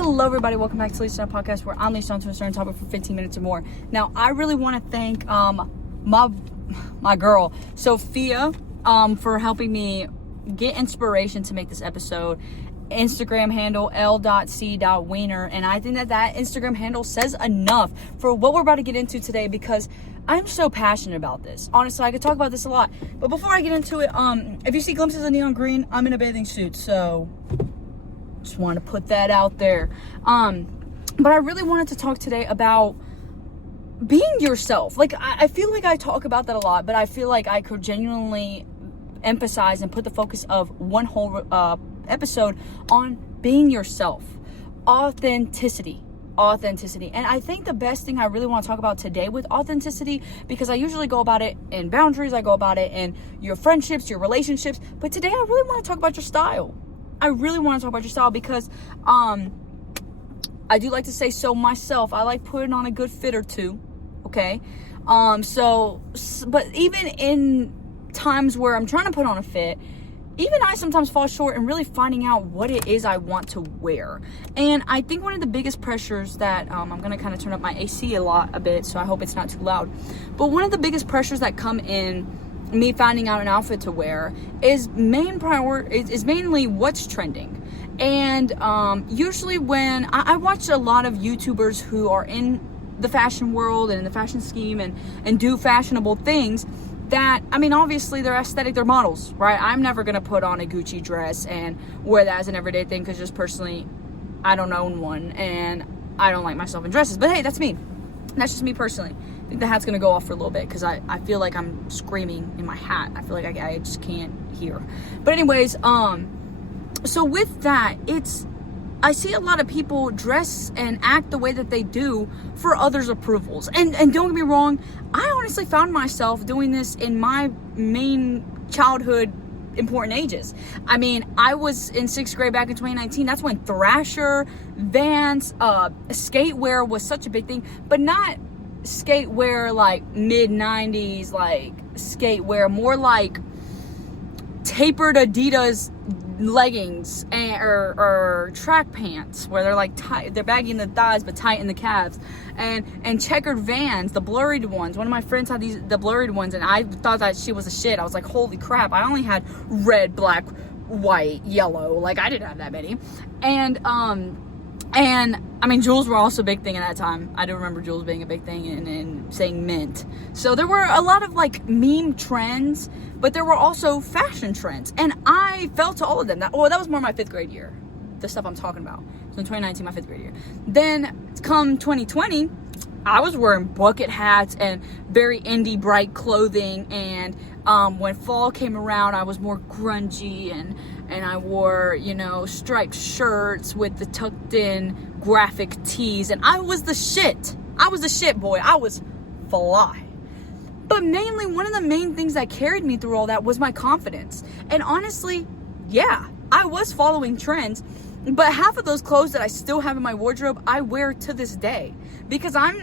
Hello everybody, welcome back to Leashed On Podcast, where I'm leashed onto a certain topic for 15 minutes or more. Now, I really want to thank my girl, Sophia, for helping me get inspiration to make this episode. Instagram handle l.c.wiener, and I think that Instagram handle says enough for what we're about to get into today, because I'm so passionate about this. Honestly, I could talk about this a lot, but before I get into it, if you see glimpses of neon green, I'm in a bathing suit, so just want to put that out there. But I really wanted to talk today about being yourself. Like, I feel like I talk about that a lot, but I feel like I could genuinely emphasize and put the focus of one whole episode on being yourself. Authenticity. And I think the best thing I really want to talk about today with authenticity, because I usually go about it in boundaries, I go about it in your friendships, your relationships, but today I really want to talk about your style. Because I do like to say so myself. I like putting on a good fit or two, okay? But even in times where I'm trying to put on a fit, even I sometimes fall short in really finding out what it is I want to wear. And I think one of the biggest pressures that, I'm going to kind of turn up my AC a bit, so I hope it's not too loud. But one of the biggest pressures that come in me finding out an outfit to wear is mainly what's trending. And usually when I watch a lot of YouTubers who are in the fashion world and in the fashion scheme and do fashionable things, that, I mean, obviously they're aesthetic, they're models, right? I'm never going to put on a Gucci dress and wear that as an everyday thing, because just personally, I don't own one and I don't like myself in dresses. But hey, that's me. That's just me personally. I think the hat's going to go off for a little bit because I feel like I'm screaming in my hat. I feel like I just can't hear. But anyways, so with that, I see a lot of people dress and act the way that they do for others' approvals. And don't get me wrong, I honestly found myself doing this in my main childhood important ages. I mean, I was in 6th grade back in 2019. That's when Thrasher, Vans, skatewear was such a big thing, but not skatewear like mid-90s, like skatewear, more like tapered Adidas leggings or track pants where they're like tight, they're baggy in the thighs but tight in the calves, and checkered Vans, the blurred ones. One of my friends had the blurred ones, and I thought that she was a shit. I was like, holy crap, I only had red, black, white, yellow. Like, I didn't have that many. And I mean, jewels were also a big thing at that time. I do remember jewels being a big thing and saying mint. So there were a lot of like meme trends, but there were also fashion trends. And I fell to all of them. That was more my 5th grade year, the stuff I'm talking about. So in 2019, my 5th grade year. Then come 2020, I was wearing bucket hats and very indie bright clothing. And when fall came around, I was more grungy and I wore, striped shirts with the tucked in graphic tees, and I was the shit. Boy. I was fly. But mainly, one of the main things that carried me through all that was my confidence. And honestly, yeah, I was following trends, but half of those clothes that I still have in my wardrobe, I wear to this day. Because at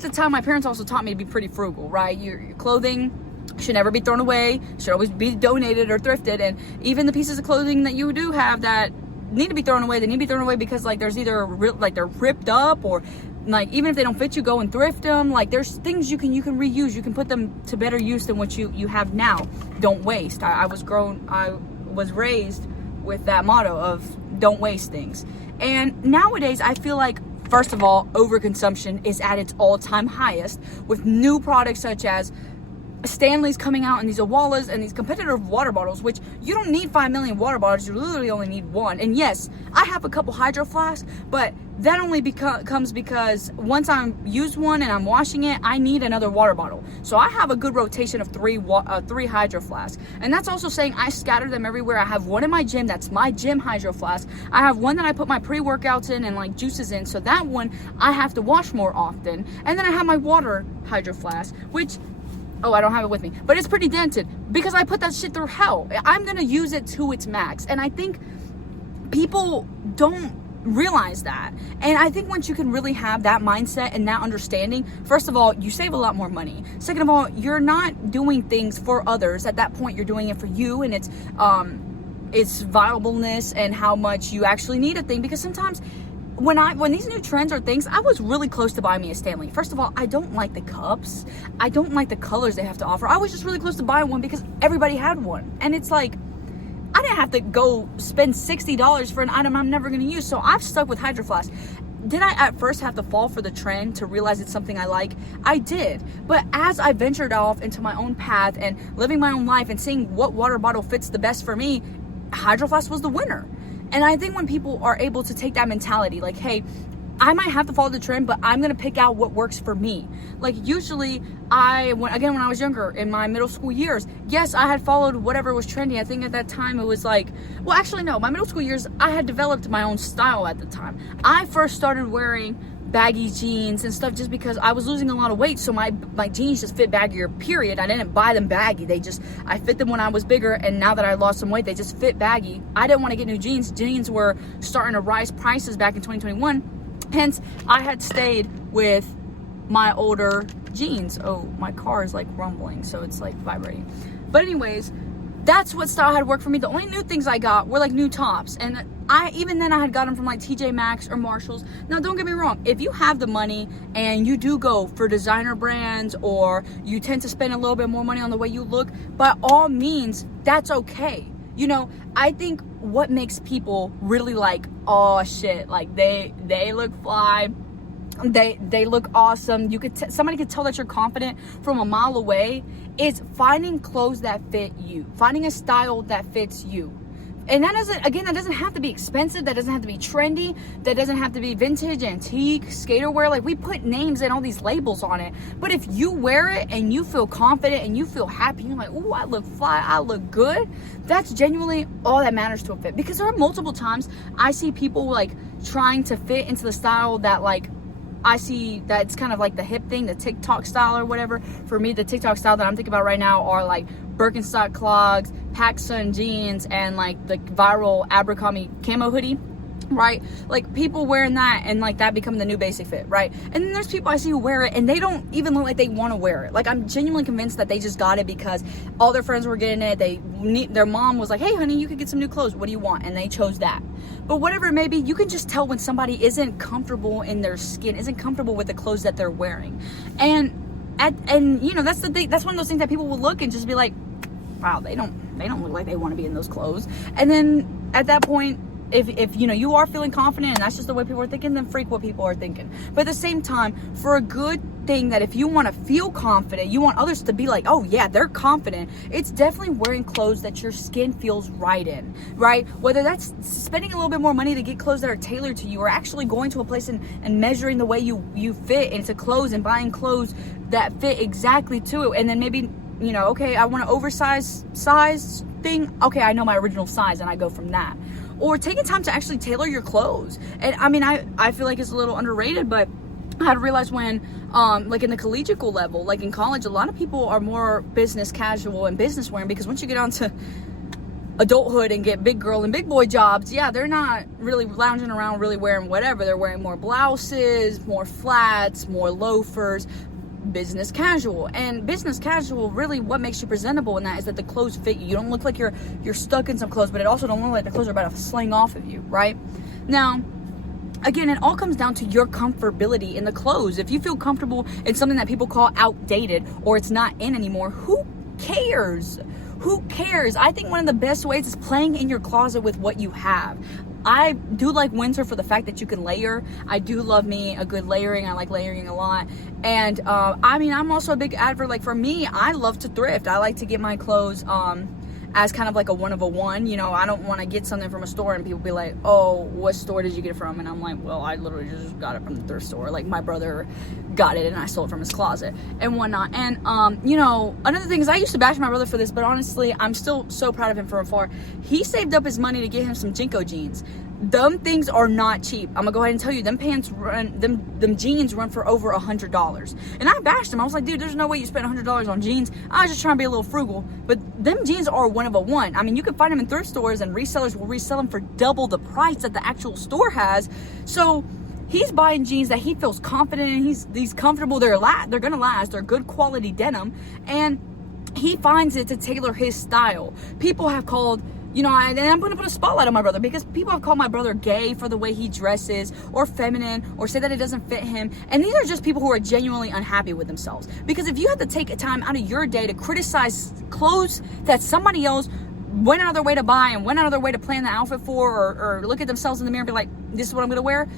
the time, my parents also taught me to be pretty frugal, right? Your clothing should never be thrown away, should always be donated or thrifted. And even the pieces of clothing that you do have that need to be thrown away, they need to be thrown away because like there's either like they're ripped up, or like even if they don't fit you, go and thrift them. Like, there's things you can reuse, you can put them to better use than what you have now. Don't waste. I was raised with that motto of don't waste things. And nowadays I feel like, first of all, overconsumption is at its all-time highest, with new products such as Stanley's coming out in these Awalas and these competitive water bottles, which you don't need 5 million water bottles, you literally only need one. And yes, I have a couple hydro flasks, but that only comes because once I use one and I'm washing it, I need another water bottle. So I have a good rotation of three hydro flasks. And that's also saying I scatter them everywhere. I have one in my gym, that's my gym hydro flask. I have one that I put my pre-workouts in and like juices in, so that one I have to wash more often. And then I have my water hydro flask, which, oh, I don't have it with me, but it's pretty dented because I put that shit through hell. I'm gonna use it to its max. And I think people don't realize that. And I think once you can really have that mindset and that understanding, first of all, you save a lot more money. Second of all, you're not doing things for others. At that point, you're doing it for you, and it's its viableness and how much you actually need a thing. Because sometimes when these new trends are things, I was really close to buying me a Stanley. First of all, I don't like the cups. I don't like the colors they have to offer. I was just really close to buying one because everybody had one. And it's like, I didn't have to go spend $60 for an item I'm never going to use. So I've stuck with Hydro Flask. Did I at first have to fall for the trend to realize it's something I like? I did. But as I ventured off into my own path and living my own life and seeing what water bottle fits the best for me, Hydro Flask was the winner. And I think when people are able to take that mentality, like, hey, I might have to follow the trend, but I'm going to pick out what works for me. Like, usually when I was younger, in my middle school years, yes, I had followed whatever was trendy. I think at that time it was like, well, actually, no, my middle school years, I had developed my own style at the time. I first started wearing baggy jeans and stuff just because I was losing a lot of weight, so my jeans just fit baggier, period. I didn't buy them baggy. I fit them when I was bigger, and now that I lost some weight, they just fit baggy. I didn't want to get new jeans. Jeans were starting to rise prices back in 2021. Hence, I had stayed with my older jeans. Oh, my car is like rumbling, so it's like vibrating. But anyways, that's what style had worked for me. The only new things I got were like new tops, and even then I had got them from like TJ Maxx or Marshalls. Now, don't get me wrong, if you have the money and you do go for designer brands, or you tend to spend a little bit more money on the way you look, by all means, that's okay. You know, I think what makes people really like, oh shit, like they look fly, they look awesome, somebody could tell that you're confident from a mile away, is finding clothes that fit you, finding a style that fits you. And that doesn't have to be expensive, that doesn't have to be trendy, that doesn't have to be vintage, antique, skater wear. Like, we put names and all these labels on it, but if you wear it and you feel confident and you feel happy, you're like, ooh, I look fly, I look good, that's genuinely all that matters to a fit. Because there are multiple times I see people like trying to fit into the style that, like, I see that it's kind of like the hip thing, the TikTok style or whatever. For me, the TikTok style that I'm thinking about right now are like Birkenstock clogs, PacSun jeans, and like the viral Abercrombie camo hoodie, right? Like, people wearing that and like that become the new basic fit, right? And then there's people I see who wear it and they don't even look like they want to wear it. Like, I'm genuinely convinced that they just got it because all their friends were getting it. Their mom was like, hey honey, you could get some new clothes, what do you want? And they chose that. But whatever it may be, you can just tell when somebody isn't comfortable in their skin, isn't comfortable with the clothes that they're wearing. And you know, that's the thing, that's one of those things that people will look and just be like, wow, they don't look like they want to be in those clothes. And then at that point, if you know, you are feeling confident and that's just the way people are thinking, then freak what people are thinking. But at the same time, for a good thing, that if you want to feel confident, you want others to be like, oh yeah, they're confident, it's definitely wearing clothes that your skin feels right in, right? Whether that's spending a little bit more money to get clothes that are tailored to you, or actually going to a place and measuring the way you fit into clothes and buying clothes that fit exactly to it. And then maybe, you know, okay, I want an oversized size thing, okay, I know my original size and I go from that. Or taking time to actually tailor your clothes. And I mean, I feel like it's a little underrated, but I had realized when, like in the collegiate level, like in college, a lot of people are more business casual and business wearing, because once you get onto adulthood and get big girl and big boy jobs, yeah, they're not really lounging around really wearing whatever. They're wearing more blouses, more flats, more loafers, business casual. And business casual, really what makes you presentable in that is that the clothes fit you. You don't look like you're stuck in some clothes, but it also don't look like the clothes are about to sling off of you, right? Now, again, it all comes down to your comfortability in the clothes. If you feel comfortable in something that people call outdated, or it's not in anymore, who cares? Who cares? I think one of the best ways is playing in your closet with what you have. I do like winter for the fact that you can layer. I do love me a good layering. I like layering a lot. And I mean, I'm also a big advert. Like, for me, I love to thrift. I like to get my clothes as kind of like a one of a one. You know, I don't want to get something from a store and people be like, oh, what store did you get it from? And I'm like, well, I literally just got it from the thrift store. Like, my brother got it and I stole it from his closet and whatnot. And you know, another thing is, I used to bash my brother for this, but honestly, I'm still so proud of him from afar. He saved up his money to get him some Jinko jeans. Them things are not cheap. I'm gonna go ahead and tell you, them pants run, them jeans run for over $100. And I bashed him. I was like, dude, there's no way you spent $100 on jeans. I was just trying to be a little frugal. But them jeans are one of a one. I mean, you can find them in thrift stores, and resellers will resell them for double the price that the actual store has. So he's buying jeans that he feels confident in. He's comfortable. They're gonna last. They're good quality denim, and he finds it to tailor his style. People have called You know, and I'm going to put a spotlight on my brother because people have called my brother gay for the way he dresses, or feminine, or say that it doesn't fit him. And these are just people who are genuinely unhappy with themselves. Because if you have to take a time out of your day to criticize clothes that somebody else went out of their way to buy and went out of their way to plan the outfit for, or look at themselves in the mirror and be like, this is what I'm going to wear,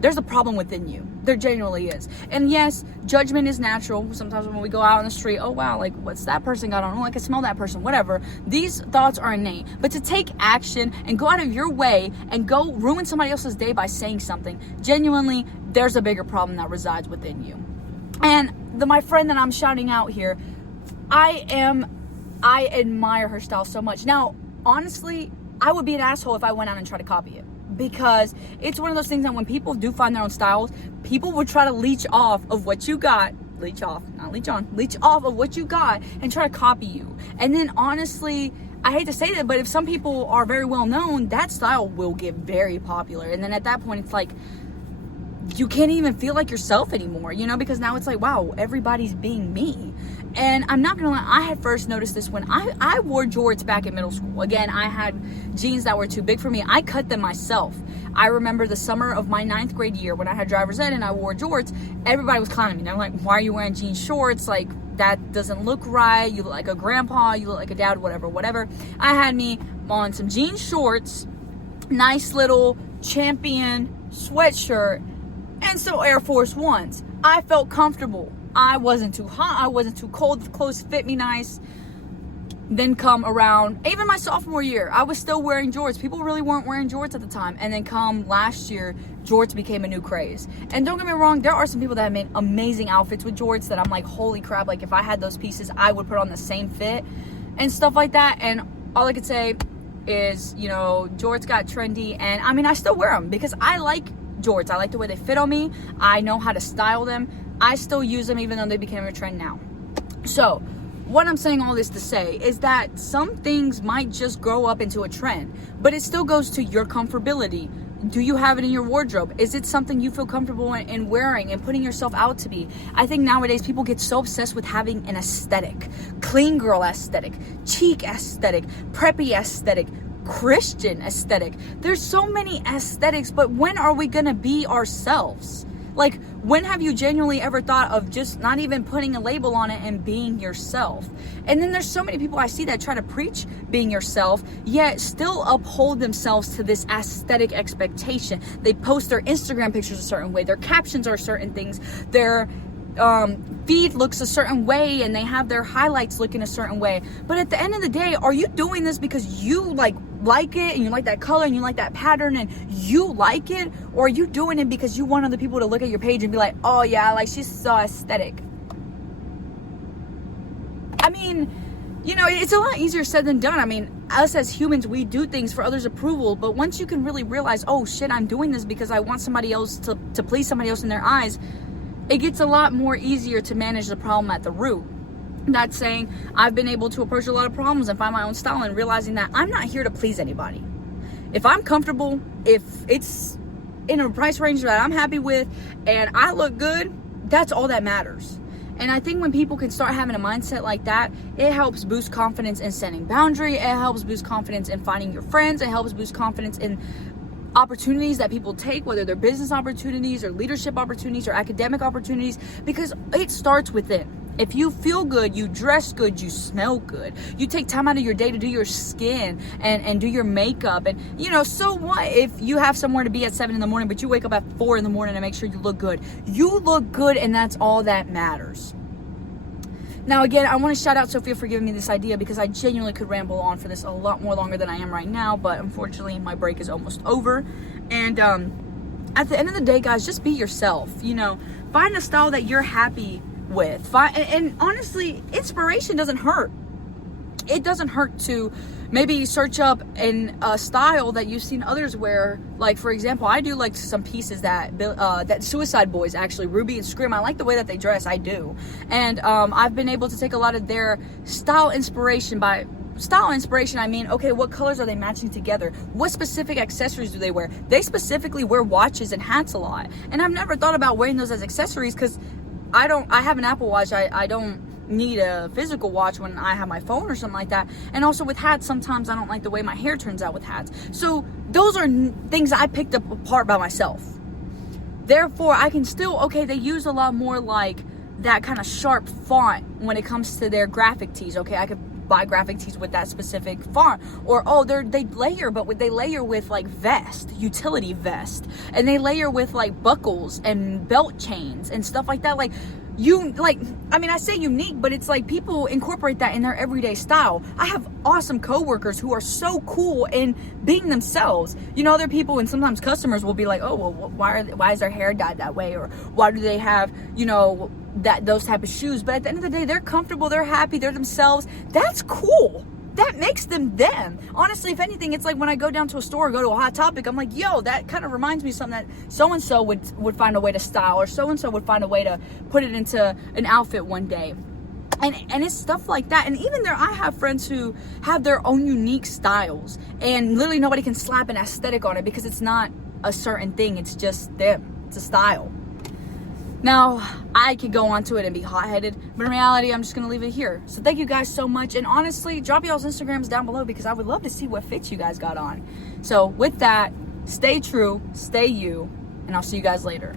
there's a problem within you. There genuinely is. And yes, judgment is natural. Sometimes when we go out on the street, oh wow, like what's that person got on? Oh, I can smell that person, whatever. These thoughts are innate. But to take action and go out of your way and go ruin somebody else's day by saying something, genuinely, there's a bigger problem that resides within you. And my friend that I'm shouting out here, I admire her style so much. Now, honestly, I would be an asshole if I went out and tried to copy it. Because it's one of those things that when people do find their own styles, people would try to leech off of what you got. Leech off, not leech on. Leech off of what you got and try to copy you. And then honestly, I hate to say that, but if some people are very well known, that style will get very popular. And then at that point, it's like, you can't even feel like yourself anymore, you know, because now it's like, wow, everybody's being me. And I'm not gonna lie, I had first noticed this when I wore jorts back in middle school. Again, I had jeans that were too big for me. I cut them myself. I remember the summer of my 9th grade year when I had driver's ed and I wore jorts, everybody was clowning me. They're like, why are you wearing jean shorts? Like, that doesn't look right. You look like a grandpa, you look like a dad, whatever. I had me on some jean shorts, nice little Champion sweatshirt, and some Air Force Ones. I felt comfortable. I wasn't too hot. I wasn't too cold. The clothes fit me nice. Then come around, even my sophomore year, I was still wearing jorts. People really weren't wearing jorts at the time. And then come last year, jorts became a new craze. And don't get me wrong, there are some people that have made amazing outfits with jorts that I'm like, holy crap, like if I had those pieces, I would put on the same fit and stuff like that. And all I could say is, you know, jorts got trendy. And I mean, I still wear them because I like jorts. I like the way they fit on me. I know how to style them. I still use them even though they became a trend now. So what I'm saying all this to say is that some things might just grow up into a trend, but it still goes to your comfortability. Do you have it in your wardrobe? Is it something you feel comfortable in wearing and putting yourself out to be? I think nowadays people get so obsessed with having an aesthetic, clean girl aesthetic, cheek aesthetic, preppy aesthetic, Christian aesthetic. There's so many aesthetics, but when are we gonna be ourselves? Like, when have you genuinely ever thought of just not even putting a label on it and being yourself? And then there's so many people I see that try to preach being yourself, yet still uphold themselves to this aesthetic expectation. They post their Instagram pictures a certain way, their captions are certain things, their feed looks a certain way, and they have their highlights looking a certain way. But at the end of the day, are you doing this because you like it and you like that color and you like that pattern and you like it? Or are you doing it because you want other people to look at your page and be like, oh yeah, like she's so aesthetic? I mean, you know, it's a lot easier said than done. I mean, us as humans, we do things for others' approval, but once you can really realize, oh shit, I'm doing this because I want somebody else to please somebody else in their eyes, it gets a lot more easier to manage the problem at the root. That's saying I've been able to approach a lot of problems and find my own style and realizing that I'm not here to please anybody. If I'm comfortable, if it's in a price range that I'm happy with and I look good, that's all that matters. And I think when people can start having a mindset like that, it helps boost confidence in setting boundary. It helps boost confidence in finding your friends. It helps boost confidence in opportunities that people take, whether they're business opportunities or leadership opportunities or academic opportunities, because it starts within. If you feel good, you dress good, you smell good, you take time out of your day to do your skin and do your makeup, and you know, so what if you have somewhere to be at 7 a.m, but you wake up at 4 a.m. to make sure you look good? You look good, and that's all that matters. Now, again, I want to shout out Sophia for giving me this idea, because I genuinely could ramble on for this a lot more longer than I am right now, but unfortunately my break is almost over. And at the end of the day, guys, just be yourself. You know, find a style that you're happy with. And honestly, inspiration doesn't hurt. It doesn't hurt to maybe search up a style that you've seen others wear. Like, for example, I do like some pieces that Suicide Boys, actually, Ruby and Scream. I like the way that they dress. I do. And I've been able to take a lot of their style inspiration. By style inspiration, I mean, okay, what colors are they matching together? What specific accessories do they wear? They specifically wear watches and hats a lot. And I've never thought about wearing those as accessories, because I have an Apple Watch. I don't need a physical watch when I have my phone or something like that. And also with hats, sometimes I don't like the way my hair turns out with hats. So those are things I picked up apart by myself. Therefore, I can still, okay, they use a lot more like that kind of sharp font when it comes to their graphic tees. Okay, I could buy graphic tees with that specific font. Or, oh, they layer, but they layer with like vest, utility vest. And they layer with like buckles and belt chains and stuff like that. Like, I say unique, but it's like people incorporate that in their everyday style. I have awesome coworkers who are so cool in being themselves. You know, other people and sometimes customers will be like, oh, well, why is their hair dyed that way? Or why do they have, you know, those type of shoes? But at the end of the day, they're comfortable, they're happy, they're themselves. That's cool. That makes them them. Honestly, if anything, it's like when I go down to a store or go to a Hot Topic, I'm like, yo, that kind of reminds me of something that so-and-so would find a way to style, or so-and-so would find a way to put it into an outfit one day. And it's stuff like that. And even there, I have friends who have their own unique styles, and literally nobody can slap an aesthetic on it because it's not a certain thing. It's just them. It's a style. Now, I could go on to it and be hot-headed, but in reality, I'm just going to leave it here. So thank you guys so much. And honestly, drop y'all's Instagrams down below because I would love to see what fits you guys got on. So with that, stay true, stay you, and I'll see you guys later.